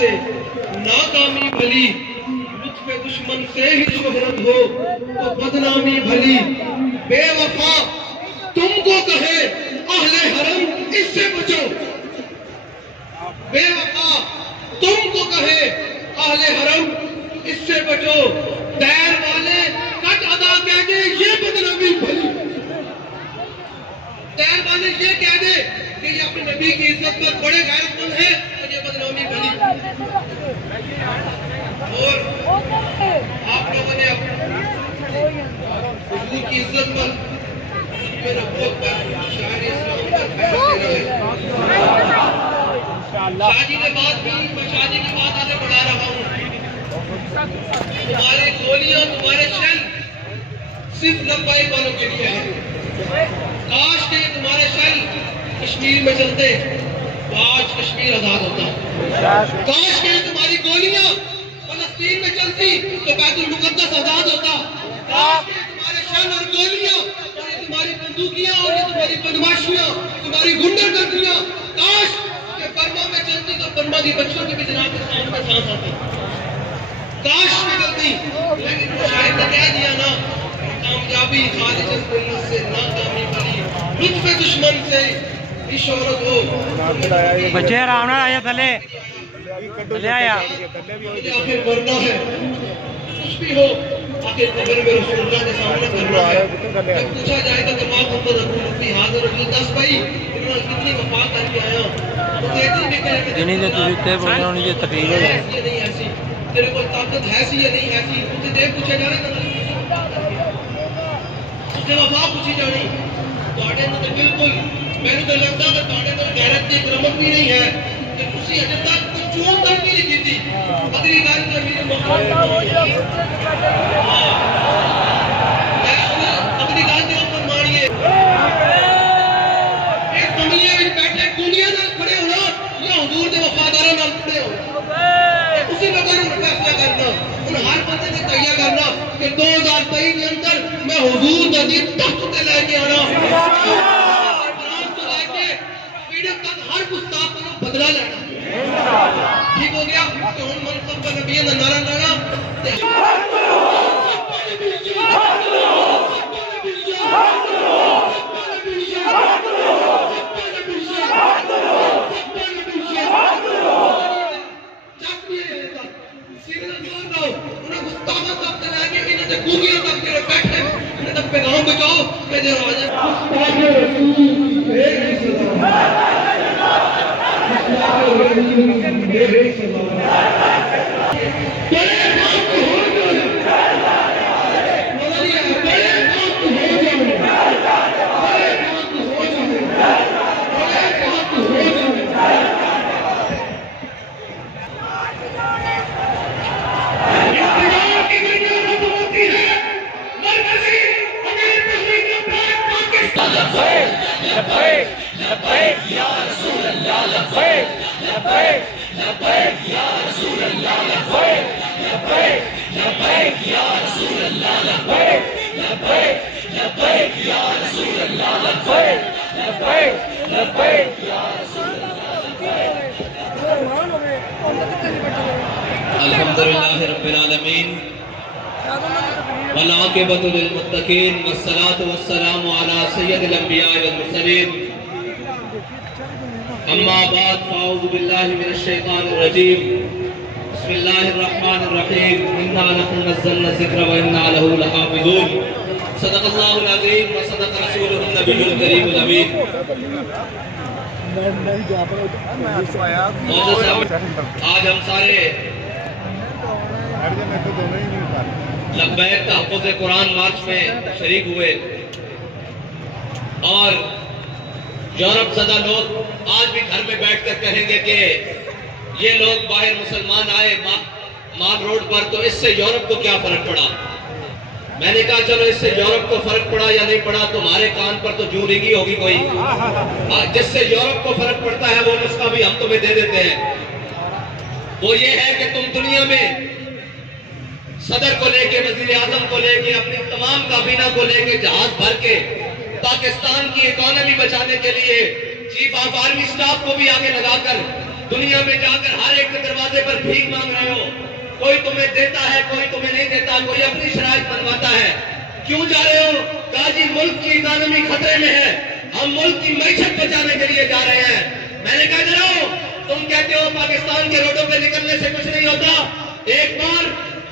سے ناکامی بھلی، لطف دشمن سے ہی شہرت ہو تو بدنامی بھلی، بے وفا تم کو کہے اہل حرم اس سے بچو، بے وفا تم کو کہے اہل حرم اس سے بچو، دیر والے کٹ ادا کہہ دے یہ بدنامی بھلی، دیر والے یہ کہہ دے کہ یہ اپنے نبی کی عزت پر بڑے غیرت مند ہیں اور یہ بدنامی بھلی۔ اور آپ لوگوں نے حضور کی عزت پر نبوت پر شاعر اسلام پر بیان دینا ہے۔ شادی کے بعد بھی میں شادی کی بات آگے بڑھا رہا ہوں۔ تمہارے گولیاں تمہارے شل صرف لبائی والوں کے لیے ہیں۔ کاش کہ تمہارے شل کشمیر میں چلتے تو آج کشمیر آزاد ہوتا۔ کاش کہ تمہاری گولیاں فلسطین میں چلتی تو بیت المقدس آزاد ہوتا۔ کاش کہ تمہارے شل اور گولیاں اور یہ تمہاری بندوقیاں اور یہ تمہاری بدماشیاں تمہاری غنڈہ گردیاں کاش کہ برما میں چلتی تو برما کی بچوں کے بھی جناب کے سامنے سانس آتی۔ کاش میں چلتی، لیکن شاید نے کہہ دیا نا، کامیابی خالص ملت سے ناکامی بھلی، لطف دشمن سے بھی شہرت ہو۔ بچے آرام نہ آیا تھلے تھلے آیا آخر مرنا ہے کچھ بھی ہو، آخر قبر میں رسول اللہ کے سامنے کرنا ہے۔ جب پوچھا جائے گا کہ ماں محمد رسول فی حاضر رسول 10 بھائی انہوں نے کتنی وفا کر کے آیا، وہ کہتے ہیں کہ جنہیں تو تجھتے بولنے ہونی جو تقریر ہو جائے ایسی یا نہیں ایسی، تیرے کو طاقت ہے سی یا نہیں ایسی، اسے دیکھ پوچھا جا رہا ہے اسے وفا پوچھی جانی۔ تواڈے تو بالکل میرے تو لگتا کہ تواڈے تو غیرت کی کرمت بھی نہیں ہے کہ تسی اجے تک کوئی چون تک بھی نہیں کیتی۔ اگلی گل تو میرے محمد اگلی گل تو فرمانیے ایک کملیے میں بیٹھے دنیا نال کھڑے ہونا یا حضور دے وفاداراں نال کھڑے ہونا، اسی وقت فیصلہ کرنا ان ہر بندے نے تیار کرنا کہ 2023 کے اندر میں حضور دا دین تخت تے لے کے آنا، عمران تو لے کے پیڑم تک ہر گستاخ کو بدلہ لینا۔ ٹھیک ہو گیا کہ ہن منصب کا نبی دا نعرہ لانا تے پیغام بچاؤ کہ جو راجہ الحمدللہ رب العالمین والعاقبۃ للمتقین والصلاۃ والسلام علی سید الانبیاء والمرسلین اما بعد فاعوذ باللہ من الشیطان الرجیم بسم اللہ الرحمن الرحیم انا نحن نزلنا الذکر وانا لہ لحافظون صدق اللہ العظیم وصدق رسولہ النبی الکریم الامین۔ آج ہم سارے لبیک تحفظ قرآن مارچ میں شریک ہوئے اور یورپ زدہ لوگ آج بھی گھر میں بیٹھ کر کہیں گے کہ یہ لوگ باہر مسلمان آئے مال روڈ پر تو اس سے یورپ کو کیا فرق پڑا۔ میں نے کہا چلو اس سے یورپ کو فرق پڑا یا نہیں پڑا تمہارے کان پر تو جو رگی ہوگی کوئی، جس سے یورپ کو فرق پڑتا ہے وہ نسخہ بھی ہم تمہیں دے دیتے ہیں۔ وہ یہ ہے کہ تم دنیا میں صدر کو لے کے وزیر اعظم کو لے کے اپنی تمام کابینہ کو لے کے جہاز بھر کے پاکستان کی اکانومی بچانے کے لیے چیف آف آرمی سٹاف کو بھی آگے لگا کر دنیا میں جا کر ہر ایک کے دروازے پر بھیک مانگ رہے ہو. کوئی تمہیں دیتا ہے, کوئی تمہیں نہیں دیتا, کوئی اپنی شرائط بنواتا ہے. کیوں جا رہے ہو؟ کہا جی ملک کی اکانومی خطرے میں ہے, ہم ملک کی معیشت بچانے کے لیے جا رہے ہیں. میں نے کہا جاؤ, تم کہتے ہو پاکستان کے روڈوں پہ نکلنے سے کچھ نہیں ہوتا, ایک بار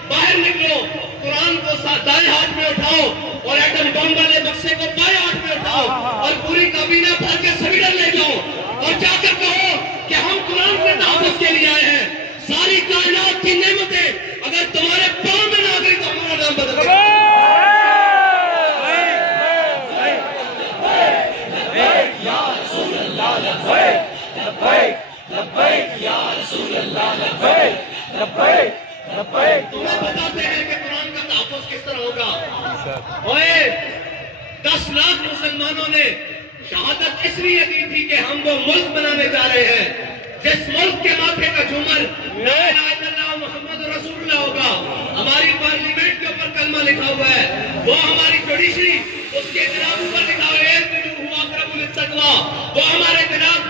باہر نکلو, قرآن کو دائیں ہاتھ میں اٹھاؤ اور ایٹم بم والے بکسے کو بائیں ہاتھ میں اٹھاؤ اور پوری کابینہ بھر کے سویڈن لے جاؤ اور جا کر کہو کہ ہم قرآن کے تحفظ کے لیے آئے ہیں. ساری کائنات کی نعمتیں اگر تمہارے پاؤں میں نہ آ گئی تو ہمارا نام بدل گیا. تمہیں بتاتے ہیں کہ قرآن کا تحفظ کس طرح ہوگا. 10 لاکھ مسلمانوں نے شہادت اس لیے دی تھی کہ ہم وہ ملک بنانے جا رہے ہیں جس ملک کے ماتھے کا جھومر لا الہ الا اللہ محمد رسول اللہ ہوگا. ہماری پارلیمنٹ کے اوپر کلمہ لکھا ہوا ہے, وہ ہماری جوڈیشری اس کے جناب اوپر لکھا ہوا ہے وہ ہمارے جناب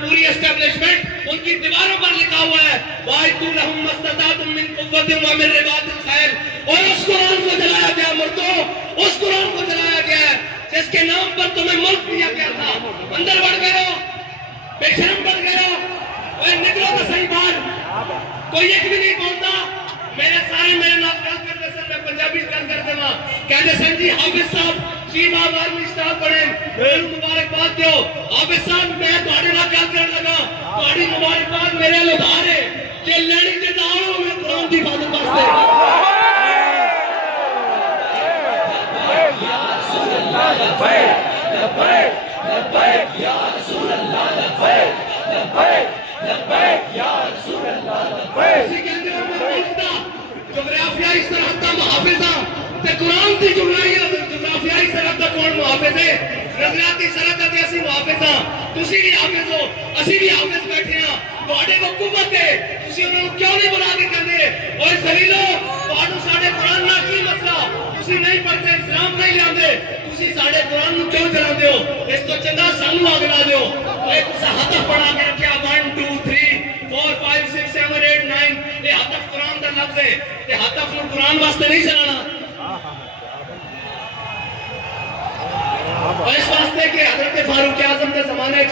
پوری اسٹیبلشمنٹ ان کی دیواروں پر لکھا ہوا ہے وَأَعِدُّوا لَهُم مَّا اسْتَطَعْتُم مِّن قُوَّةٍ وَمِن رِّبَاطِ الْخَيْلِ. اور اس قرآن کو جلایا گیا مردوں, اس قرآن کو جلایا گیا ہے جس کے نام پر تمہیں ملک دیا گیا تھا. اندر بڑھ گئے ہو, بے شرم بڑھ گئے ہو, نکلو تو صحیح باہر. کوئی ایک بھی نہیں بولتا. میرے نام گل کرتے سن, میں پنجابی گل کرتے ہاں, کہتے سن جی حافظ صاحب چیف آف آرمی اسٹاف بڑے, میرے مبارکباد دیو. حافظ صاحب میں تھوڑے نال گل کرن لگا, تھوڑی مبارکباد میرے لوگ آ رہے کہ لڑی تے آؤ میں قرآن دی حفاظت واسطے. جغرافیائی سرحد کا محافظ تے قرآن کی جغرافیائی سرحد کا کون محافظ ہے؟ نظریاتی سرحد کا اسی محافظ ہاں. تسی بھی حافظ ہو, اسی بھی حافظ بیٹھے ہاں. تواڈے کو قوت ہے, تسی انہاں نوں کیوں نہیں بلا کے کہندے اوے ذلیلو تواڈوں ساڈے قرآن نال کی مسئلہ؟ تسی نہیں پڑھتے, اسلام نہیں لاندے, تسی ساڈے قرآن نوں کیوں جلاندے ہو؟ اس تو چنگا سانوں آگ لا دیو. اوے تسا ہدف بنا کے رکھیا 1 2 3 4 5 6 7 8 9 یہ ہدف قرآن دا لفظ ہے تے ہدف نوں قرآن واسطے نہیں چلانا. اور اس واسطے کہ حضرت فاروق اعظم کے زمانے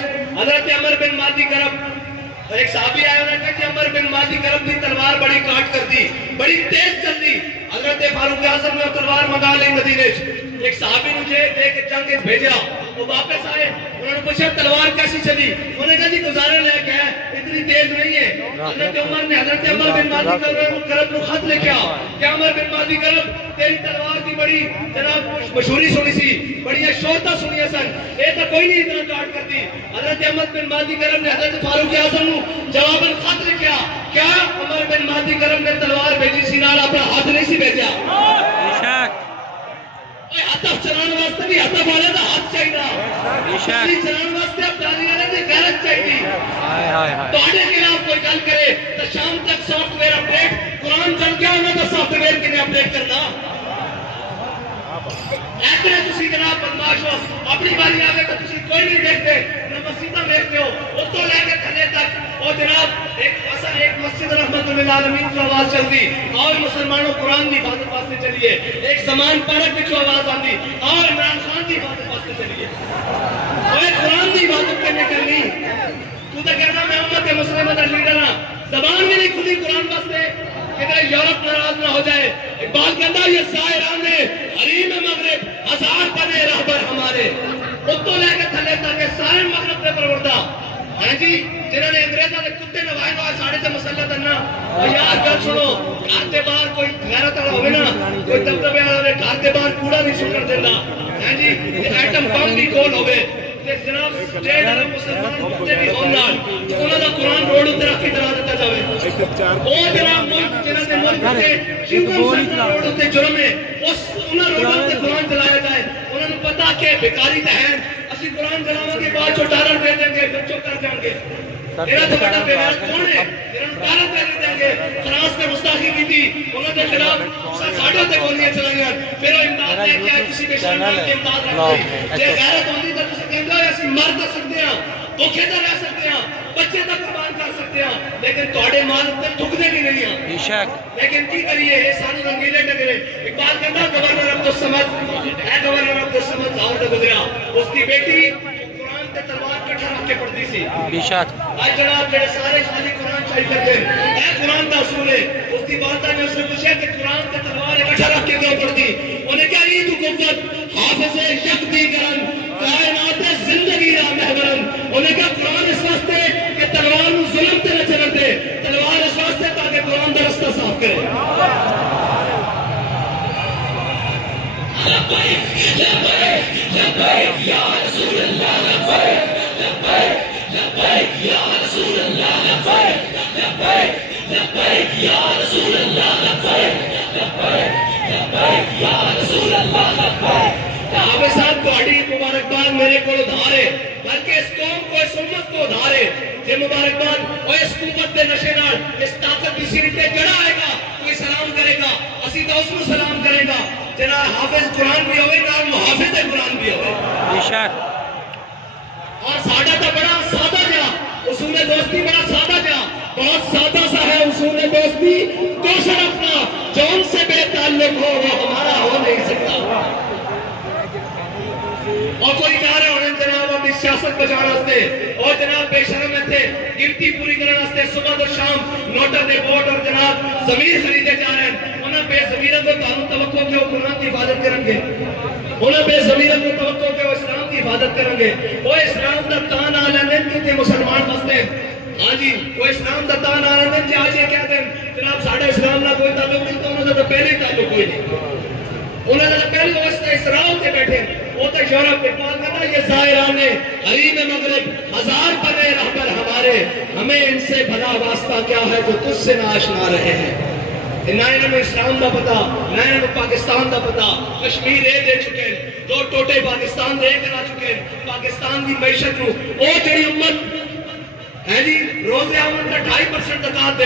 حضرت عمر بن مادی کرب ایک صحابی آئے, انہوں نے کہا کہ عمر بن مادی کرب کی تلوار بڑی کاٹ کر دی, بڑی تیز چل دی. حضرت فاروق اعظم نے تلوار منگا لی مدینے. ایک صحابی نے دے کے جنگ بھیجا, وہ واپس آئے, انہوں نے پوچھا تلوار کیسی چلی؟ انہوں نے کہا جی گزارے لے کے ہے, اتنی تیز نہیں ہے. حضرت عمر نے حضرت عمر بن مادی کرب کو خط لکھا کہ عمر بن مادی کرب تیری تلوار کی بڑی جناب مشہوری سنی سی, بڑی شہرتاں سنی سن, یہ تو کوئی نہیں اتنا کاٹ کر دی. حضرت عمر بن مادی کرب نے حضرت فاروق اعظم کو جواباً خط لکھا, کیا عمر بن مادی کرب نے تلوار بھیجی سی نال اپنا ہاتھ نہیں سی بھیجا؟ ہدف چلانے واسطے بھی ہدف والے کا ہاتھ چاہیے, چلانے واسطے اب جانے والے کی غیرت چاہیے. تواڈے خلاف کوئی گل کرے تو شام تک سافٹ ویئر اپڈیٹ, قرآن چل گیا انہوں نے سافٹ ویئر کے لیے اپڈیٹ کرنا. ایسے تسی جناب بدماش ہو, اپنی باری آگے تو تسی کوئی نہیں دیکھتے, نہ مسجداں دیکھتے ہو, اتوں لے کے تھلے تک. اور جناب ایک مسجد رحمت للعالمین کی آواز چل دی, اور مسلمانوں قرآن کی حفاظت واسطے چلیے. ایک زمان پارک میں جو آواز آتی, اور عمران خان کی حفاظت واسطے چلیے. اور قرآن کی حفاظت کرنے کرنی, تو تو کہنا میں امت مسلمہ کا لیڈر ہاں, زبان بھی نہیں کھلی قرآن واسطے کہ یورپ ناراض نہ ہو جائے. اقبال کہتا یہ زائران حریم مغرب ہزار بنے رہبر ہمارے, اتوں لے کے تھلے تک سارے مغرب پہ پروردہ. ہاں جی, جنہوں نے انگریزوں نے کتے نوائے نوائے ساڑھے سے مسلح کرنا. اور یار گل سنو, گھر کے باہر کوئی غیرت والا ہوئے نا, کوئی دبدبے والا ہوئے, گھر کے باہر کوڑا نہیں سکر دینا. ہاں جی, ایٹم بم بھی کول ہوئے جناب جہاں مسلمان کتے بھی ہون نال انہاں دا قرآن روڈ اتنے رکھ کے چلا دیتا جاوے. وہ جناب ملک جنہاں دے ملک سے شیوگم سنٹر روڈ اتنے جرم ہے, اس انہاں روڈوں تے قرآن چلایا جائے. انہوں نے پتا کہ بیکاری تے ہیں, اسی قرآن چلاواں گے بعد چو ڈالر دے دیں گے, بچوں کر دیں گے. میرا تو بڑا بے غیرت کون ہے؟ انہوں نے ڈالر دے دیں گے. فرانس نے گستاخی کی تھی, انہوں نے خلاف ساڑھوں تے گولیاں چلائیاں, پھر وہ امداد دے کے کسی کے شرمان کے امداد رکھ گئی. جے غیرت ہوندی تو تسی کہندے ہو اسی مر تو سکتے ہیں, بھوکے تو رہ سکتے ہیں, بچے تک قربان کر سکتے ہیں لیکن تواڈے مال تے ٹھکدے بھی نہیں ہیں بے شک لیکن کی کریے یہ سانو رنگیلے ٹکرے اقبال کہتا گورنر عبدالصمد اے گورنر عبدالصمد لاہور تے گزریا اس کی بیٹی قرآن تے تلوار کٹھا رکھ کے پڑھتی سی بے شک آج جناب جڑے سارے خالی قرآن چاہیے کرتے ہیں اے قرآن دا اصول ہے اس کی والدہ نے اس نے پوچھا کہ قرآن تے تلوار اکٹھا رکھ کے کیوں پڑھتی انہیں کہا یہ تو قوت حافظ یک دیگرن کائنات زندگی را محورن انہیں کہا قرآن اس واسطے کہ تلوار نو ظلم تے نہ چلن دے تلوار اس واسطے تاکہ قرآن دا رستہ صاف کرے لبیک لبیک لبیک یا رسول اللہ لبیک لبیک لبیک یا رسول اللہ لبیک لبیک لبیک یا رسول اللہ لبیک لبیک لبیک یا رسول اللہ لبیک حافظ صاحب تہاڈی مبارکباد میرے کو ادھار ہے بلکہ اس قوم کو اس امت کو ادھار ہے یہ مبارکباد اور اس قوت دے نشے نال اس طاقت کی سیڑھی تے جڑا آئے گا کوئی سلام کرے گا اسی تو اس کو سلام کرے گا جناب حافظ قرآن بھی ہوئے نال محافظ قرآن بھی ہوئے بے شک اور ساڈا تو بڑا سادہ جا اصول دوستی بڑا سادہ جا بہت سادہ سا ہے اصول دوستی کوشش اپنا جو ان سے بے تعلق ہو وہ ہمارا ہو نہیں سکتا اور کوئی کہہ رہے ہونے جناب اپنی سیاست بچانا ہستے اور جناب بے شرم تھے گنتی پوری کرنا ہستے صبح تو شام نوٹر دے ووٹ اور جناب زمین خریدے جا رہے ہیں انہیں بے زمینوں کو تعلق توقع کہ وہ قرآن کی حفاظت کریں گے انہیں بے زمینوں کو توقع کہ وہ اسلام کی حفاظت کریں گے وہ اسلام کا تان آ لینے کیونکہ مسلمان بستے ہیں ہاں جی وہ اسلام کا تان آ لینے جی آج یہ کہتے ہیں جناب ساڑھے اسلام نہ کوئی تعلق نہیں تو انہوں نے تو پہلے ہی تعلق کوئی نہیں انہوں نے پہلے وہ اسرائیل کے بیٹھے وہ تو یورپ اقبال کرنا یہ ظاہران حریم مغرب ہزار بنے رہبر ہمارے ہمیں ان سے بھلا واسطہ کیا ہے جو تجھ سے نہ آشنا رہے ہیں نہ انہوں اسلام دا پتا نہ انہوں پاکستان دا پتا کشمیر اے دے چکے ہیں دو ٹوٹے پاکستان دے کرا چکے ہیں پاکستان کی معیشت کو وہ جڑی امت ہے جی روزے آمد کا 2.5% زکات دے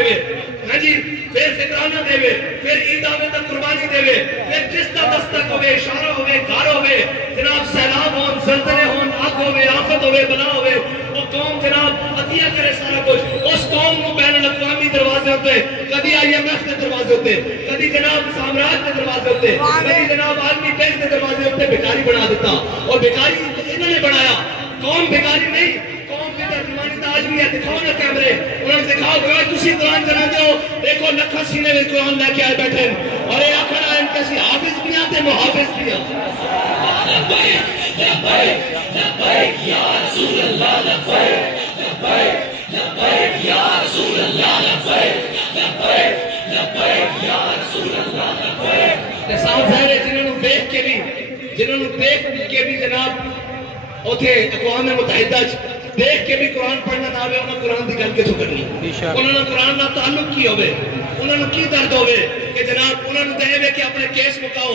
ہے جی پھر فطرانہ دے پھر عید آمد تک قربانی دے پھر جس کا دستک ہوئے اشارہ ہوئے گھر ہوئے جناب سیلاب ہون زلزلے ہون آگ ہوئے آفت ہوئے بلا ہوئے وہ قوم جناب عطیہ کرے سارا کچھ اس قوم کو بین الاقوامی دروازے ہوتے کبھی IMF کے دروازے ہوتے کبھی جناب سامراج کے دروازے ہوتے کبھی جناب عالمی بینک کے دروازے ہوتے بھکاری بنا دیتا اور بھکاری انہوں نے بنایا قوم بھکاری نہیں قوم کی ترجمانی تاج بھی ہے دکھاؤ نا کیمرے انہوں نے دکھاؤ گیا تسی قرآن کرا دیو دیکھو لکھا سینے میں قرآن لے کے آئے بیٹھے اور یہ آخر آئے ان کیسی حافظ بھی آتے محافظ بھی آتے لبیک لبیک لبیک یا رسول اللہ لبیک لبیک لبیک یا رسول اللہ لبیک لبیک لبیک یا رسول اللہ لبیک صاحب ظاہر ہے جنہوں نے دیکھ کے بھی جناب اوتھے اقوام متحدہ دیکھ کے بھی قرآن پڑھنا نہ ہوئے انہوں قرآن دی گل کے چھکرنی انہوں نے قرآن نہ تعلق کی ہوئے انہوں نے کی درد ہوئے کہ جناب انہوں نے دے ہوئے کہ اپنے کیس مکاؤ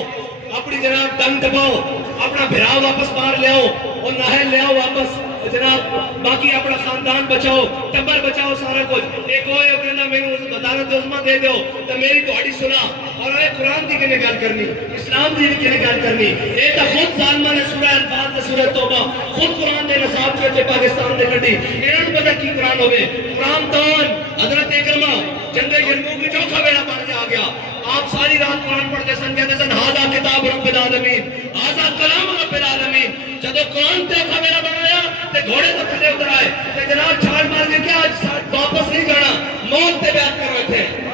اپنی جناب دم دباؤ اپنا بھراؤ واپس باہر لے آؤ اور ناہل لے آؤ واپس جناب باقی اپنا خاندان بچاؤ ٹبر بچاؤ سارا کچھ ایک ہوئے کہنا میں نے وزارت عظمیٰ دے دو تو میری تہاڈی سنا اور اے قرآن دی کنے گل کرنی اسلام دی کنے گل کرنی اے تا خود ظالمہ نے سورہ انفال تے سورہ توبہ خود قرآن دے نصاب کے پاکستان دے کڈی انہاں نوں پتہ کی قرآن ہوے قرآن دان حضرت اکرمہ جنگ یرموک وچ چوکھا بیڑا پار کے آ گیا آپ ساری رات قرآن پڑھتے سن کہتے سن ہاذا کتاب رب العالمین ہاذا کلام رب العالمین جدو قرآن تے اوکھا بیڑا بنایا تے گھوڑے تو تھلے اتر آئے تے جناب چھال مار کے کیا آج واپس نہیں جانا موت تے بیعت کر رہے تھے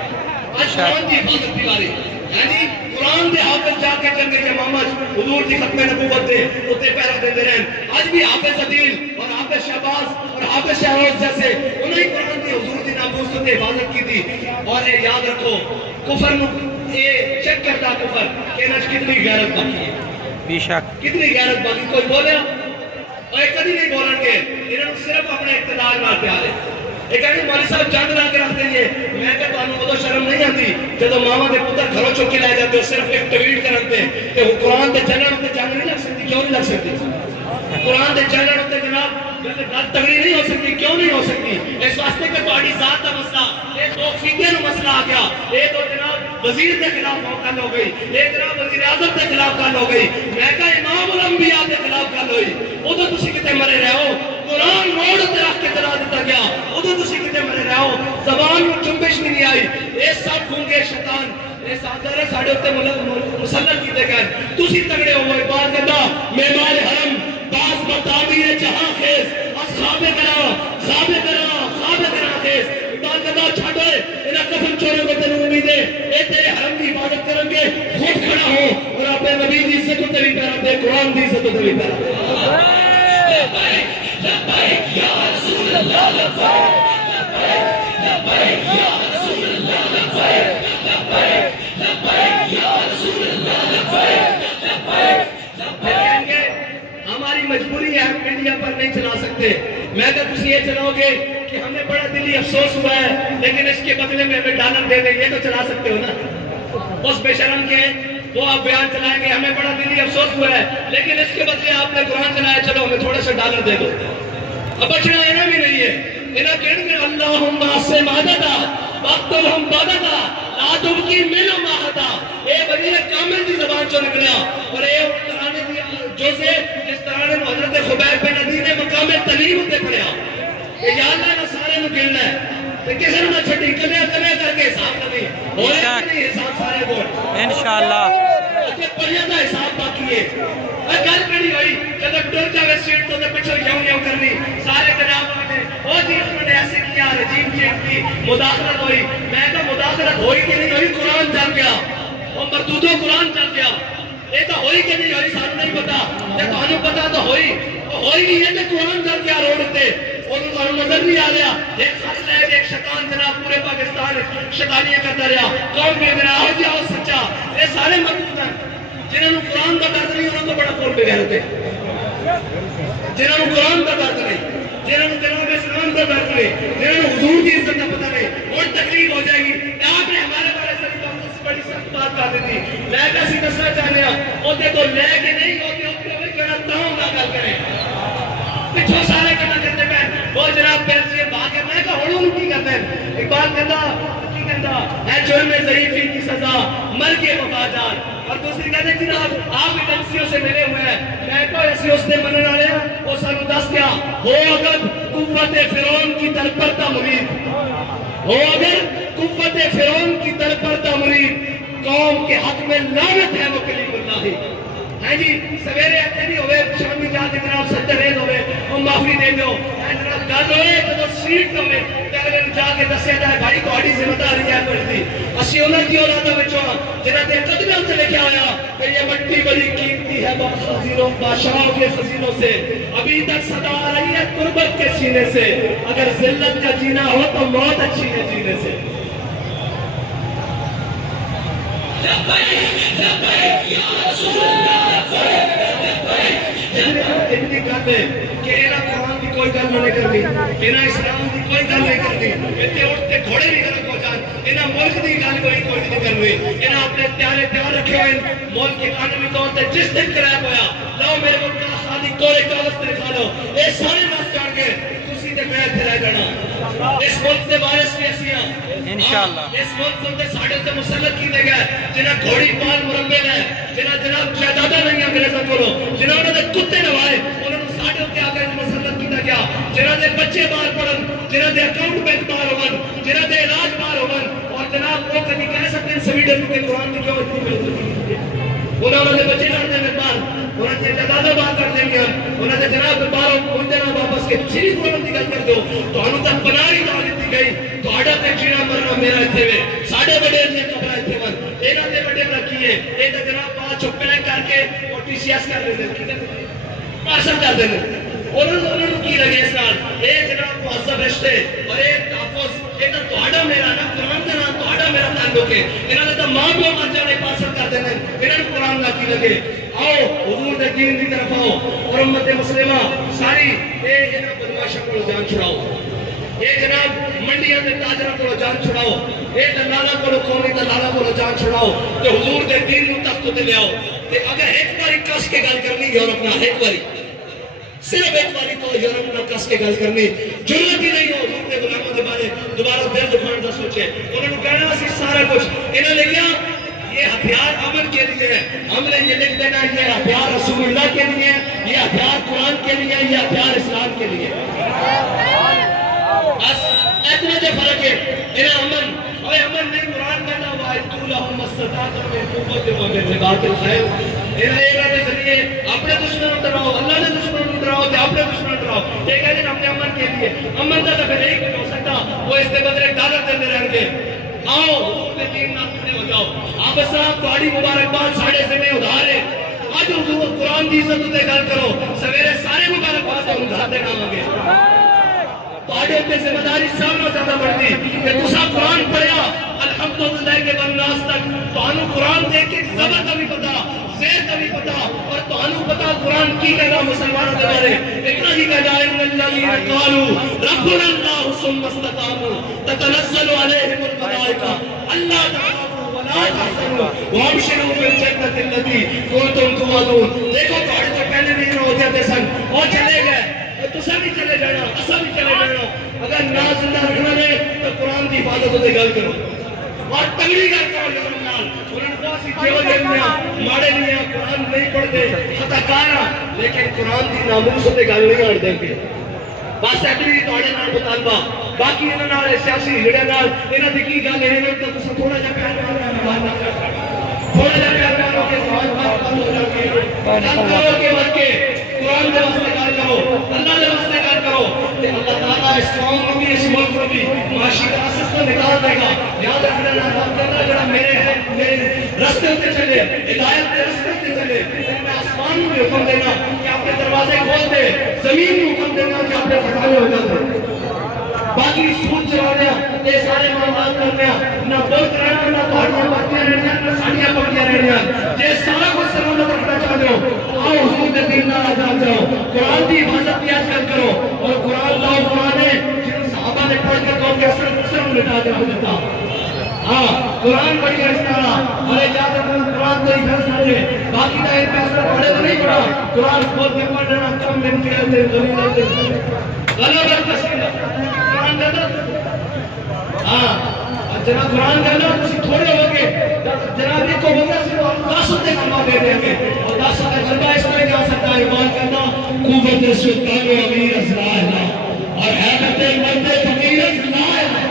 آج قرآن کی حفاظت دیواری یعنی قرآن دے حافظ جا کے جنگ یمامہ حضور دی ختم نبوت دے اتے پہرا دیندے رہن آج بھی حافظ عدیل اور حافظ شہباز اور حافظ شہروز جیسے انہوں نے قرآن دی حضور دی ناموس تے حفاظت کی تھی اور یہ یاد رکھو کفر نو یہ چیک کرتا کفر کہ انہاں کتنی غیرت باقی ہے بے شک کتنی غیرت باقی کوئی بولے اور ایک کدی نہیں بولن گے انہوں نے صرف اپنے اقتدار نال پیار ہے ایک کہنے مولی صاحب چند لا کے رکھ دیں میں کہ تانوں وہ شرم نہیں آتی جدو ماما دے پتر گھروں چک کے لے جاتے ہو صرف ایک ٹویٹ کرتے کہ وہ قرآن دے چلن تے جنگ نہیں لگ سکتی کیوں نہیں لگ سکتی قرآن دے چلن تے جناب گل تگڑی نہیں ہو سکتی کیوں نہیں ہو سکتی اس واسطے کہ تہاڈی ذات دا مسئلہ یہ تو فقہ نو مسئلہ آ گیا یہ تو جناب وزیر کے خلاف گل ہو گئی یہ جناب وزیر اعظم کے خلاف گل ہو گئی میں کہا امام الانبیاء کے خلاف گل ہوئی ادو تسی کتے مرے رہو قرآن موڑ تے رکھ کے چلا دیتا گیا ادو تسی کتے مرے رہے ہو زبان میں جنبش بھی نہیں آئی اے سب گونگے شیطان اے سادر ساڑھے ہوتے مسلط کیتے گئے تسی تگڑے ہو وہ بات کہتا میمار حرم باز بتابیر جہاں خیز اصحاب کرا خیز بات کہتا چھاڑو انہا کفن چورے کو تنو امیدے اے تیرے حرم کی عبادت کریں گے خود کھڑا ہو اور اپنے نبی دی عزت کو تلی پیرا دے قرآن دی عزت کو تلی پیرا دے لبائک یا رسول اللہ لبائک لبائک یا رسول اللہ لبائک لبائک یا رسول اللہ لبائک لبائک ہماری مجبوری ہے ہم میڈیا پر نہیں چلا سکتے میں تو تسی یہ چلاؤ گے کہ ہمیں بڑا دلی افسوس ہوا ہے لیکن اس کے بدلے میں ہمیں ڈالر دے دیں یہ تو چلا سکتے ہو نا اس بے شرم کے وہ آپ بیان چلائیں گے ہمیں بڑا دلی افسوس ہوا ہے لیکن اس کے بدلے آپ نے قرآن چلایا چلو ہمیں تھوڑا سا ڈالر دے دو اب بچنا اینا بھی نہیں ہے اینا کہنے گے اللہم آسے مادتا وقتلہم بادتا لا تبکی منو ماہتا اے بنی کامل دی زبان چو نکلیا اور اے ترانے دی جو سے جس ترانے میں حضرت خبیب بن عدی نے مقام تلیم ہوتے پڑیا کہ یا اللہ نے سارے میں گلنا ہے تو کسی نے نہ چھٹی کلیا کر کے حساب نہ نہیں ہوئے نہیں حساب سارے بول انشاءاللہ اچھے پڑھیا تھا حساب باقی ہے گل کری ہوئی جب ٹور جاوے سیٹ تو پچھو یوں کرنی سارے جناب نے وہ جی انہوں نے ایسے کیا رجیم چیٹ کی مداخلت ہوئی میں تو مداخلت ہوئی کہ نہیں ہوئی قرآن چل گیا وہ مردودوں قرآن چل گیا یہ تو ہوئی کہ نہیں ہوئی سانو نہیں پتا جب تمہیں پتا تو ہوئی نہیں ہے کہ قرآن چل گیا روڈ تے انہوں سانو نظر نہیں آ گیا ایک خط ہے ایک شیطان جناب پورے پاکستان شیطانیاں کرتا رہا قوم میں میرا ہو جاؤ سچا یہ سارے مرد ہیں جنہوں نے قرآن کا درد نہیں انہوں کو بڑا قول بغیر ہوتے جنہوں نے قرآن کا درد نہیں جنہوں نے جناب اسلام کا درد نہیں جنہوں نے حضور کی عزت کا پتہ نہیں اور تکلیف ہو جائے گی آپ نے ہمارے بارے سے بڑی سخت بات کر دی تھی میں کیسی دسنا چاہنے ہیں ہوتے تو لے کے نہیں ہوتے ہوتے کرنا تاؤں نہ کر کریں پچھو سارے کرنا کرتے ہیں وہ جناب پیر سے بھاگ کے میں کہا ہڑوں کی کرتے ہیں اقبال کہتا ہے جرم ضعیفی کی سزا مر کے وفادار اور دوسری کہتے ہیں جناب آپ ایجنسیوں سے ملے ہوئے ہیں میں تو ایسی اس نے منن آ رہے ہیں وہ سانو دس کیا ہو اگر قوت فرعون کی تلپرتا مرید ہو اگر قوت فرعون کی تلپرتا مرید قوم کے حق میں لعنت ہے وہ کلیم اللہ ہے جی سویرے آتے نہیں ہوئے شامی جاتے جناب ستر ریز ہوئے وہ معافی دے دو جناب گل ہوئے تو سیٹ ہوئے اگلے جا کے دسیا جائے بھائی تھوڑی ذمہ داری ہے پڑتی اسی انہوں کی اولادوں وچوں جنہاں دے قدموں سے لکھا ہوا کہ یہ مٹی بڑی قیمتی ہے خزینوں بادشاہوں کے خزینوں سے ابھی تک صدا آ رہی ہے تربت کے سینے سے اگر ذلت کا جینا ہو تو موت اچھی ہے جینے سے اتنی گل ہے کہ اینا قرآن کی کوئی گل نہیں کرنی اینا اسلام کی کوئی گل نہیں کرنی اتنے اٹھتے گھوڑے نہیں کرنا پہنچان اینا ملک کی گل کوئی نہیں کرنی اینا اپنے پیار رکھے ہوئے ملک کے قانونی طور پر جس دن کرایا پایا لاؤ میرے کو کیا خالی کورے کاغذ تے کھا لو اے سارے بات جان کے تسی تے میں تے رہ جانا اس ملک دے وارث بھی اسیاں انشاءاللہ اس ملک تے ساڈے تے مسلط کیتے گئے جنہاں گھوڑی پال مرمے نے جنہاں جناب جائیداداں نہیں انگریزاں کولوں جنہاں انہاں دے کتے نوائے انہاں نوں ساڈے تے آ کے مسلط کیتا گیا جنہاں دے بچے باہر پڑھن جنہاں دے اکاؤنٹ بینک باہر ہون جنہاں دے علاج باہر ہون اور جناب وہ کبھی کہہ سکتے ہیں سویڈن کے قرآن کی کیوں اتنی ملتی انہوں نے بچے لڑ دیں باہر انہوں نے جائیداداں باہر کر دیں گے انہوں نے جناب باہر پہنچے نا واپس کے چیز قرآن کی گل کر دو تو انہوں تک پناہ ہی دعا دیتی گئی تو آڈا تے جینا مرنا میرا اتنے ہوئے ساڑھے بڑے نے قبرہ اتنے ون اینا تے بڑے رکھیے اے تے جناب پاس چھپنے کر کے اور ٹی سی ایس کر دیں پارسل کر دیں انہوں نے کی لگے اس نال اے جناب مہذب رشتے اور اے تحفظ اے تو آڈا میرا نا قرآن کا نام تو آڈا میرا تعلق ہے انہوں نے تو ماں کو مر جانے پارسل کر دیں انہوں نے قرآن نہ کی لگے آؤ حضور دے دین کی طرف آؤ اور امت مسلمہ ساری اے جناب بدماشا کو جان چھڑاؤ اے جناب منڈیاں دے تاجرہ کو جان چھڑاؤ اے دلالا کو قومی دلالا کو جان چھڑاؤ تے حضور دے دین نو تخت تے لیاؤ تے اگر ایک باری کس کے گل کرنی یورپ نہ ایک باری صرف ایک باری تو یورپ نہ کس کے گل کرنی ضرورت ہی نہیں ہو حضور دے غلاموں دے بارے دوبارہ دل دکھان دا سوچے انہوں نے کہنا سی سارا کچھ انہوں نے کیا یہ ہتھیار امن امن کے لیے ہم نے یہ لکھ دینا یہ ہتھیار رسول اللہ کے لیے، یہ ہتھیار قرآن کے لیے، یہ ہتھیار اسلام کے لیے. بس اتنے جو فرق ہے انہیں امن اور امن نہیں قرآن کہنا وَأَعِدُّوا لَهُمْ مَا اسْتَطَعْتُم مِّن قُوَّةٍ وَمِن رِّبَاطِ الْخَيْلِ. انہیں کے ذریعے اپنے دشمنوں کو ڈراؤ، اللہ نے دشمنوں کو ڈراؤ تو اپنے دشمنوں کو ڈراؤ. یہ کہتے ہیں ہم نے امن کے لیے، امن کا تو پھر ایک نہیں ہو سکتا، وہ اس کے بدلے ڈالر دیتے رہیں گے. آؤ حضور دین نہ کھڑے ہو جاؤ. آپ صاحب تھوڑی مبارکباد ساڑھے ذمہ ادھار ہے. آج حضور قرآن کی عزت تے گل کرو، سویرے سارے مبارکباد ہم ادھار دے کام گے. تھوڑے تے ذمہ داری سب نہ زیادہ بڑھتی کہ تسا قرآن پڑھیا الحمدللہ کے بنناس تک تانوں قرآن دیکھ کے زبر کا بھی پتا، زیر کا بھی پتا، اور تانوں پتا قرآن کی کہنا مسلمانوں کے بارے اتنا ہی کہنا ہے ان الذین قالوا ربنا اللہ ثم استقاموا تتنزل علیہم الملائکہ الا تخافوا ولا تحزنوا وابشروا بالجنۃ التي کنتم توعدون. دیکھو تھوڑے تو پہلے نہیں ہوتے تھے سن اور چلے گئے، تسا بھی چلے جانا، اسا بھی چلے جانا. اگر نہ زندہ رکھنا ہے تو قرآن کی حفاظت ہوتے گل کرو اور تگڑی گل کرو. لوگوں نال انہوں نے کہا سی جو دینا ماڑے نہیں ہیں، قرآن نہیں پڑھتے، خطا کارا، لیکن قرآن کی ناموس ہوتے گل نہیں آڑ دیں گے. بس ایڈری تھوڑے نال مطالبہ باقی انہوں نال سیاسی ہڑے نال انہوں نے کی گل ہے تو تسا تھوڑا جا پیار کرنا، تھوڑا جا پیار کرو کہ سماج بات بند ہو جاتی ہے. گل کرو کہ بچ کے قرآن کے واسطے گل کرو، اللہ کے واسطے گل کرو کہ اللہ تعالیٰ اس قوم کو بھی اس ملک کو بھی معاشی تاسس کو نکال دے گا. یاد رکھنا رب کہتا جڑا میرے رستے ہوتے چلے، ہدایت کے رستے ہوتے چلے، میں آسمان میں حکم دینا کہ آپ کے دروازے کھول دے، زمین میں حکم دینا کہ آپ کے خزانے ہو جاتے. باقی سود چلانا یہ سارے معاملات کرنا نہ بولت رہنا نہ پہاڑیاں پکیاں رہنیاں نہ ساڑیاں پکیاں رہنیاں، یہ سارا کچھ سلامت رکھنا چاہتے ہو. آؤ حضور کے دین نال آزاد جاؤ، قرآن کی حفاظت کی آج کل کرو. اور قرآن لاؤ، قرآن ہے جن صحابہ نے پڑھ کے قوم کے اثر مٹا کے رکھ دیتا. ہاں قرآن پڑھی ہے اس طرح ارے جا کر قرآن کو ہی فیصلہ دے، باقی کا ایک فیصلہ پڑھے تو نہیں پڑھا. قرآن کھول کے پڑھ لینا کم من کے غلط کسی قرآن کہتا ہاں جناب قرآن کہنا تسی تھوڑے ہو گے جناب ایک کو ہوگا صرف 10 ہوتے کلمہ دے دیں گے اور 10 ہوتے کلمہ اس طرح جا سکتا ہے. ایمان کہنا قوت سلطان و امیر ازلائنا اور حیبت مرد فقیر ازلائنا.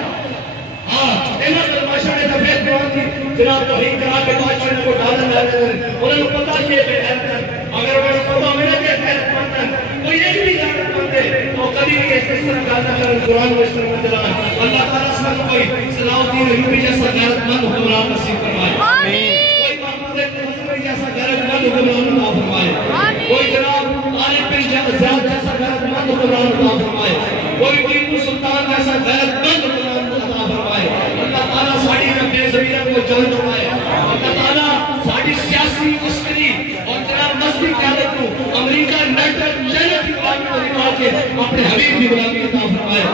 ہاں ایمان کلمہ شاہد تفید قرآن کی جناب توحید کرا کے بادشاہ کو ڈالن لے رہے ہیں. انہوں نے پتا کہ بے حیرت ہے، اگر انہوں نے پتا میرا کہ حیرت مند ہے کوئی ایک بھی جانت مند ہے تو کبھی بھی اس طرح گانا کریں قرآن کو اس طرح میں چلائیں. اللہ تعالیٰ سے کوئی صلاح الدین ایوبی جیسا غیرت مند حکمران نصیب فرمائے، کوئی محمود غزنوی جیسا غیرت مند حکمران عطا فرمائے، کوئی جناب عارف بن زیاد جیسا غیرت مند حکمران عطا فرمائے، کوئی ٹیپو سلطان جیسا غیرت مند حکمران عطا فرمائے. اللہ تعالیٰ ساڑی میں بے زمینہ کو جان فرمائے. اللہ تعالیٰ ساڑی سیاسی عسکری اور جناب مذہبی قیادت کو امریکہ نیٹورک چینل کی غلامی کو نکال کے اپنے حبیب کی غلامی عطا فرمائے.